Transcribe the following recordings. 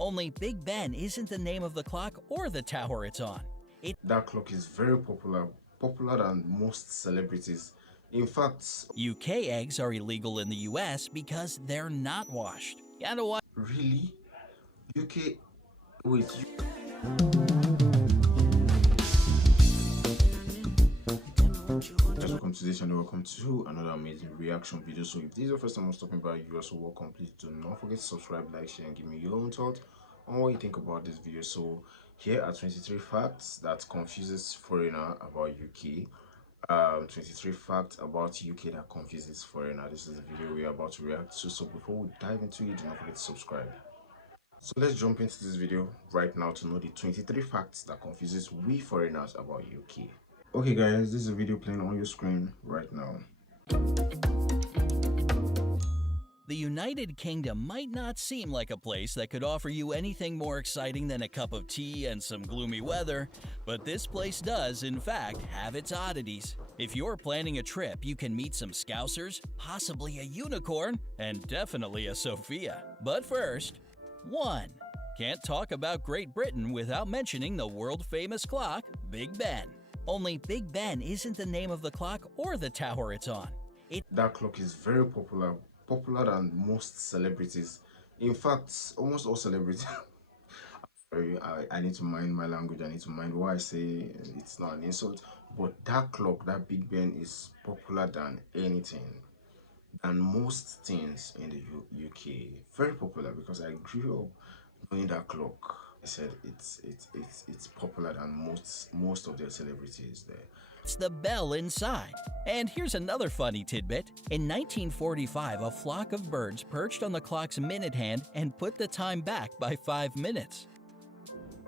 Only Big Ben isn't the name of the clock or the tower it's on. That clock is very popular than most celebrities. In fact, UK eggs are illegal in the US because they're not washed. Gotta watch. really, UK, wait, welcome to this channel, welcome to another amazing reaction video. So if this is your first time I'm stopping by, you also welcome. Please do not forget to subscribe, like, share, and give me your own thoughts on what you think about this video. So here are 23 facts that confuses foreigner about UK. 23 facts about UK that confuses foreigner. This is the video we're about to react to. So before we dive into it, do not forget to subscribe. So let's jump into this video right now to know the 23 facts that confuses we foreigners about UK. Okay guys, this is a video playing on your screen right now. The United Kingdom might not seem like a place that could offer you anything more exciting than a cup of tea and some gloomy weather, but this place does, in fact, have its oddities. If you're planning a trip, you can meet some Scousers, possibly a unicorn, and definitely a Sophia. But first, 1. Can't talk about Great Britain without mentioning the world-famous clock, Big Ben. Only Big Ben isn't the name of the clock or the tower it's on. That clock is very popular than most celebrities. In fact, almost all celebrities. I need to mind my language. I need to mind what I say. It's not an insult, but that clock, that Big Ben, is popular than anything, than most things in the UK. Very popular because I grew up knowing that clock. I said it's popular than most of their celebrities there. It's the bell inside. And here's another funny tidbit. In 1945, a flock of birds perched on the clock's minute hand and put the time back by 5 minutes.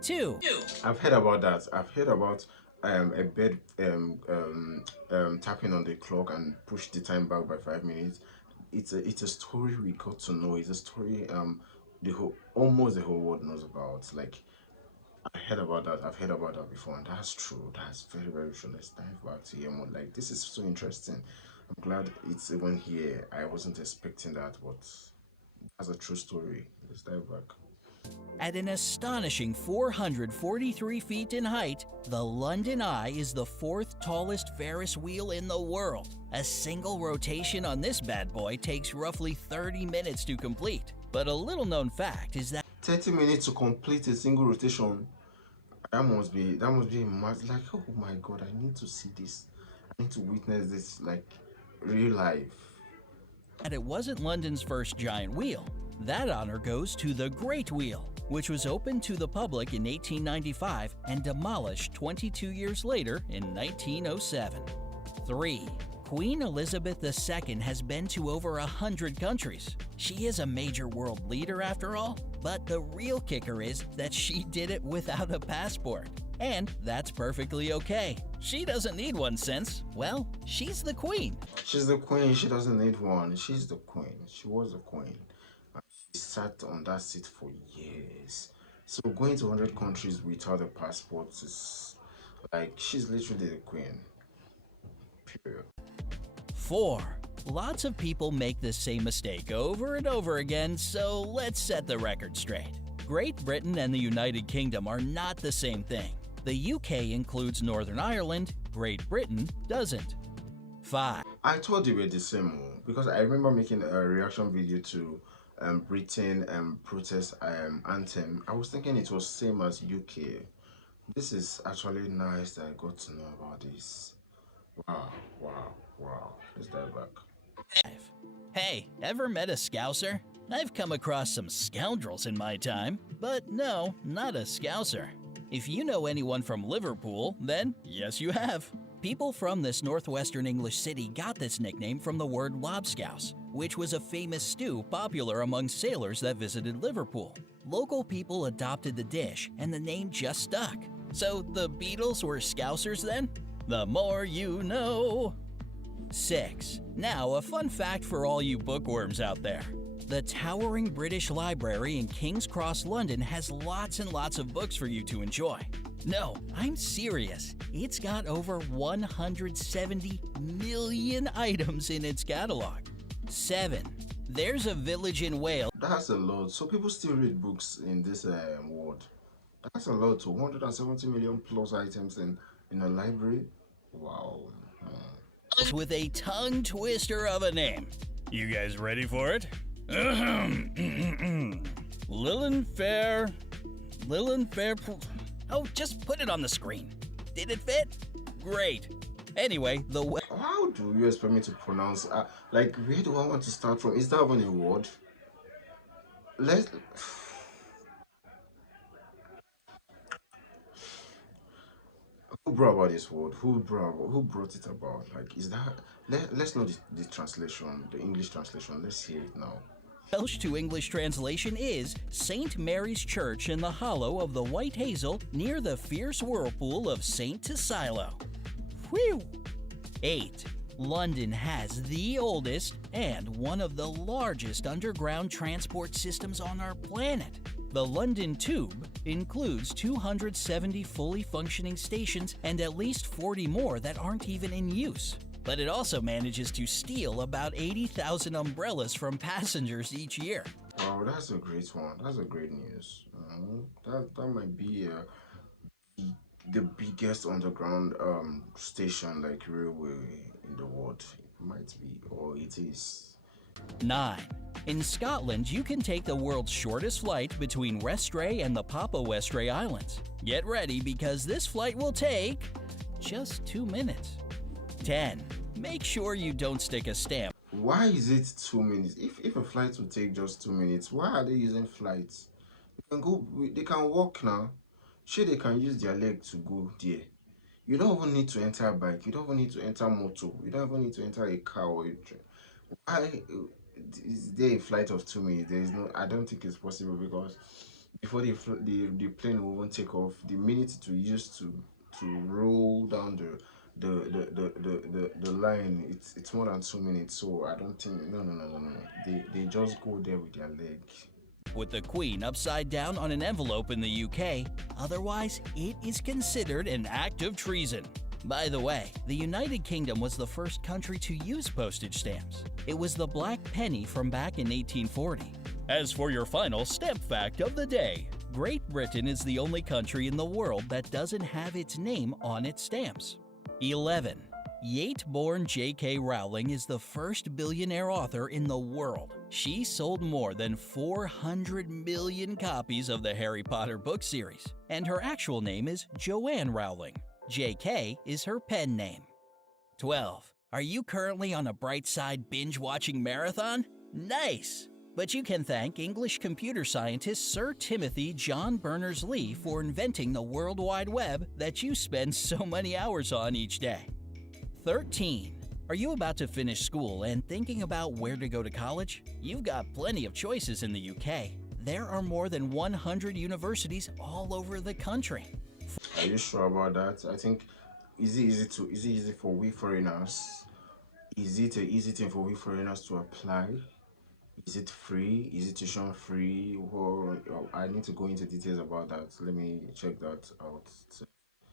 2. I've heard about that. I've heard about a bird tapping on the clock and push the time back by 5 minutes. It's a story we got to know. It's a story almost the whole world knows about. Like, I heard about that. I've heard about that before, and that's true. That's very, very true. Let's dive back to here more. Like, this is so interesting. I'm glad it's even here. I wasn't expecting that, but that's a true story. Let's dive back. At an astonishing 443 feet in height, the London Eye is the 4th tallest Ferris wheel in the world. A single rotation on this bad boy takes roughly 30 minutes to complete. But a little known fact is that 30 minutes to complete a single rotation. That must be mad. Like, oh my god, I need to see this. I need to witness this, like, real life. it wasn't London's first giant wheel. That honor goes to the Great Wheel, which was opened to the public in 1895 and demolished 22 years later in 1907. 3. Queen Elizabeth II has been to over 100 countries. She is a major world leader after all, but the real kicker is that she did it without a passport. And that's perfectly okay. She doesn't need one since, well, she's the queen. She's the queen, she doesn't need one. She's the queen. She was the queen. She sat on that seat for years. So going to 100 countries without a passport is like, she's literally the queen. Period. 4. Lots of people make the same mistake over and over again, so let's set the record straight. Great Britain and the United Kingdom are not the same thing. The UK includes Northern Ireland, Great Britain doesn't. 5. I thought they were the same because I remember making a reaction video to Britain protest anthem. I was thinking it was same as UK. This is actually nice that I got to know about this. Wow. Let's dive back. 5. Hey, ever met a Scouser? I've come across some scoundrels in my time, but no, not a Scouser. If you know anyone from Liverpool, then yes you have. People from this northwestern English city got this nickname from the word lobscouse, which was a famous stew popular among sailors that visited Liverpool. Local people adopted the dish and the name just stuck. So the Beatles were Scousers then? The more you know. 6. Now, a fun fact for all you bookworms out there. The towering British Library in King's Cross, London has lots and lots of books for you to enjoy. No, I'm serious. It's got over 170 million items in its catalog. 7. There's a village in Wales. That's a lot. So people still read books in this world. That's a lot. 270 million plus items in a library. Wow. With a tongue twister of a name. You guys ready for it? Lillian Fair. Oh, just put it on the screen. Did it fit? Great. Anyway, How do you expect me to pronounce? Like, where do I want to start from? Is that even a word? Let's. Who brought about this word? Who brought it about? Like, is that? Let's know the translation, the English translation. Let's hear it now. Welsh to English translation is St. Mary's Church in the hollow of the White Hazel near the fierce whirlpool of St. Tassilo. Whew! 8. London has the oldest and one of the largest underground transport systems on our planet. The London Tube includes 270 fully functioning stations and at least 40 more that aren't even in use. But it also manages to steal about 80,000 umbrellas from passengers each year. Oh, that's a great one. That's a great news. That might be the biggest underground station like railway in the world. It might be, or it is. 9. In Scotland, you can take the world's shortest flight between Westray and the Papa Westray Islands. Get ready because this flight will take just 2 minutes. 10. Make sure you don't stick a stamp. Why is it 2 minutes? If a flight will take just 2 minutes, why are they using flights? They can walk now. Sure, they can use their leg to go there. You don't even need to enter a bike. You don't even need to enter a motor. You don't even need to enter a car or a train. Why is there a flight of 2 minutes? There is no. I don't think it's possible because before the plane will even take off, the minute it will use to roll down the line, it's more than 2 minutes. So I don't think. No. They just go there with their leg. With the Queen upside down on an envelope in the UK, otherwise it is considered an act of treason. By the way, the United Kingdom was the first country to use postage stamps. It was the black penny from back in 1840. As for your final stamp fact of the day, Great Britain is the only country in the world that doesn't have its name on its stamps. 11. Yate-born J.K. Rowling is the first billionaire author in the world. She sold more than 400 million copies of the Harry Potter book series, and her actual name is Joanne Rowling. J.K. is her pen name. 12. Are you currently on a Brightside binge-watching marathon? Nice! But you can thank English computer scientist Sir Timothy John Berners-Lee for inventing the World Wide Web that you spend so many hours on each day. 13. Are you about to finish school and thinking about where to go to college? You've got plenty of choices in the UK. There are more than 100 universities all over the country. Are you sure about that? I think is it easy for we foreigners? Is it an easy thing for we foreigners to apply? Is it free? Is it tuition free? Or I need to go into details about that. Let me check that out.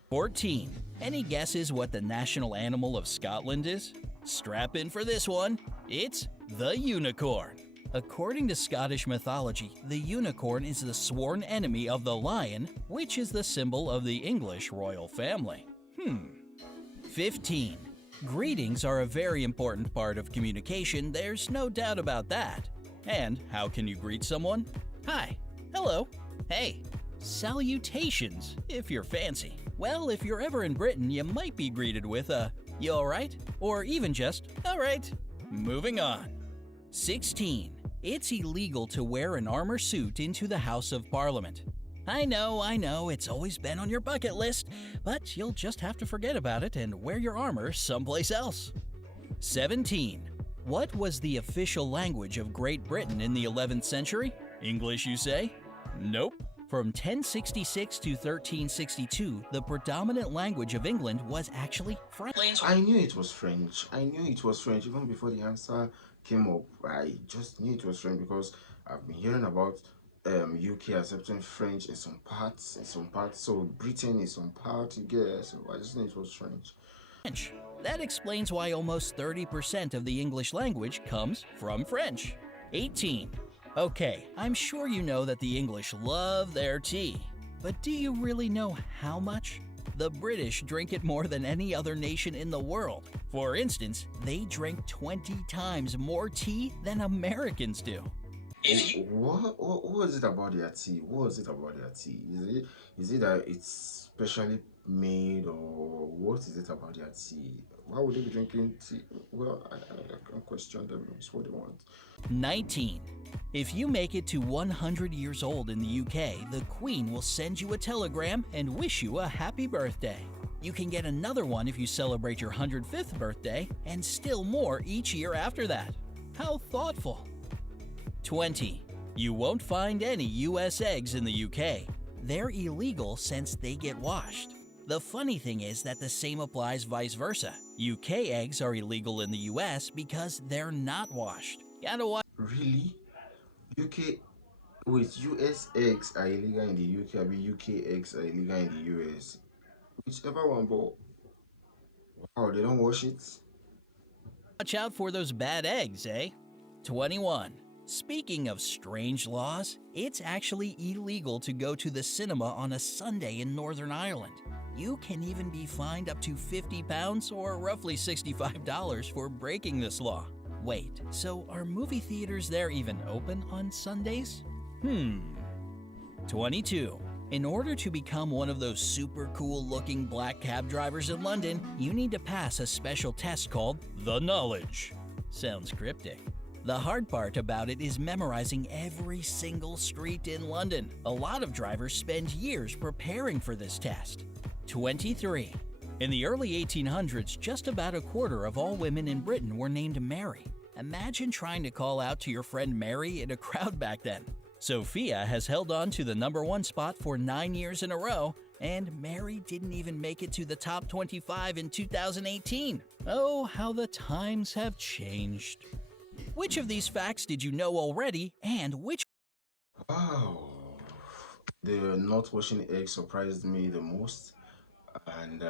14. Any guesses what the national animal of Scotland is? Strap in for this one. It's the unicorn. According to Scottish mythology, the unicorn is the sworn enemy of the lion, which is the symbol of the English royal family. 15. Greetings are a very important part of communication, there's no doubt about that. And how can you greet someone? Hi, hello, hey, salutations, if you're fancy. Well, if you're ever in Britain, you might be greeted with a, you alright? Or even just, alright. Moving on. 16. It's illegal to wear an armor suit into the House of Parliament. I know, it's always been on your bucket list, but you'll just have to forget about it and wear your armor someplace else. 17. What was the official language of Great Britain in the 11th century? English, you say? Nope. From 1066 to 1362, the predominant language of England was actually French. I knew it was French. Even before the answer came up. I just knew it was French because I've been hearing about UK accepting French in some parts. So Britain is some part, yeah. So I just knew it was French. That explains why almost 30% of the English language comes from French. 18. Okay, I'm sure you know that the English love their tea. But do you really know how much? The British drink it more than any other nation in the world. For instance, they drink 20 times more tea than Americans do. What is it about their tea? What is it about their tea? Is it that it's specially made, or what is it about their tea? Why would they be drinking tea? Well, I can question them. It's what they want. 19. If you make it to 100 years old in the UK, the Queen will send you a telegram and wish you a happy birthday. You can get another one if you celebrate your 105th birthday, and still more each year after that. How thoughtful! 20. You won't find any US eggs in the UK. They're illegal since they get washed. The funny thing is that the same applies vice versa. UK eggs are illegal in the US because they're not washed. Gotta watch. Really? UK, wait, US eggs are illegal in the UK, I mean UK eggs are illegal in the US. Whichever one, but wow, they don't wash it. Watch out for those bad eggs, eh? 21. Speaking of strange laws, it's actually illegal to go to the cinema on a Sunday in Northern Ireland. You can even be fined up to £50 or roughly $65 for breaking this law. Wait, so are movie theaters there even open on Sundays? 22. In order to become one of those super cool looking black cab drivers in London, you need to pass a special test called the Knowledge. Sounds cryptic. The hard part about it is memorizing every single street in London. A lot of drivers spend years preparing for this test. 23. In the early 1800s, just about a quarter of all women in Britain were named Mary. Imagine trying to call out to your friend Mary in a crowd back then. Sophia has held on to the #1 spot for 9 years in a row, and Mary didn't even make it to the top 25 in 2018. Oh, how the times have changed. Which of these facts did you know already, and which? Wow. The not washing eggs surprised me the most, and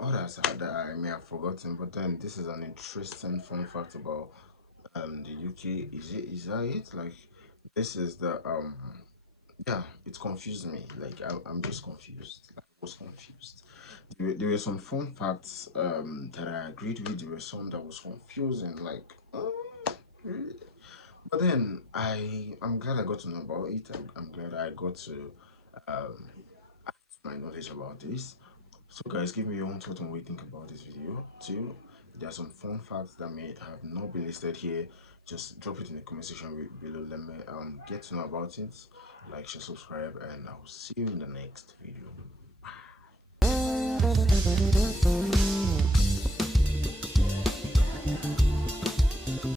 others that I may have forgotten. But then this is an interesting fun fact about the UK. Is that it? Like, this is the yeah, it confused me. Like, I'm just confused. Like, I was confused. There were some fun facts that I agreed with. There were some that was confusing. Like, really? But then I'm glad I got to know about it. I'm glad I got to um add my knowledge about this. So guys, give me your own thought on what you think about this video too. There are some fun facts that may have not been listed here. Just drop it in the comment section below. Let me get to know about it. Like, share, subscribe, and I'll see you in the next video.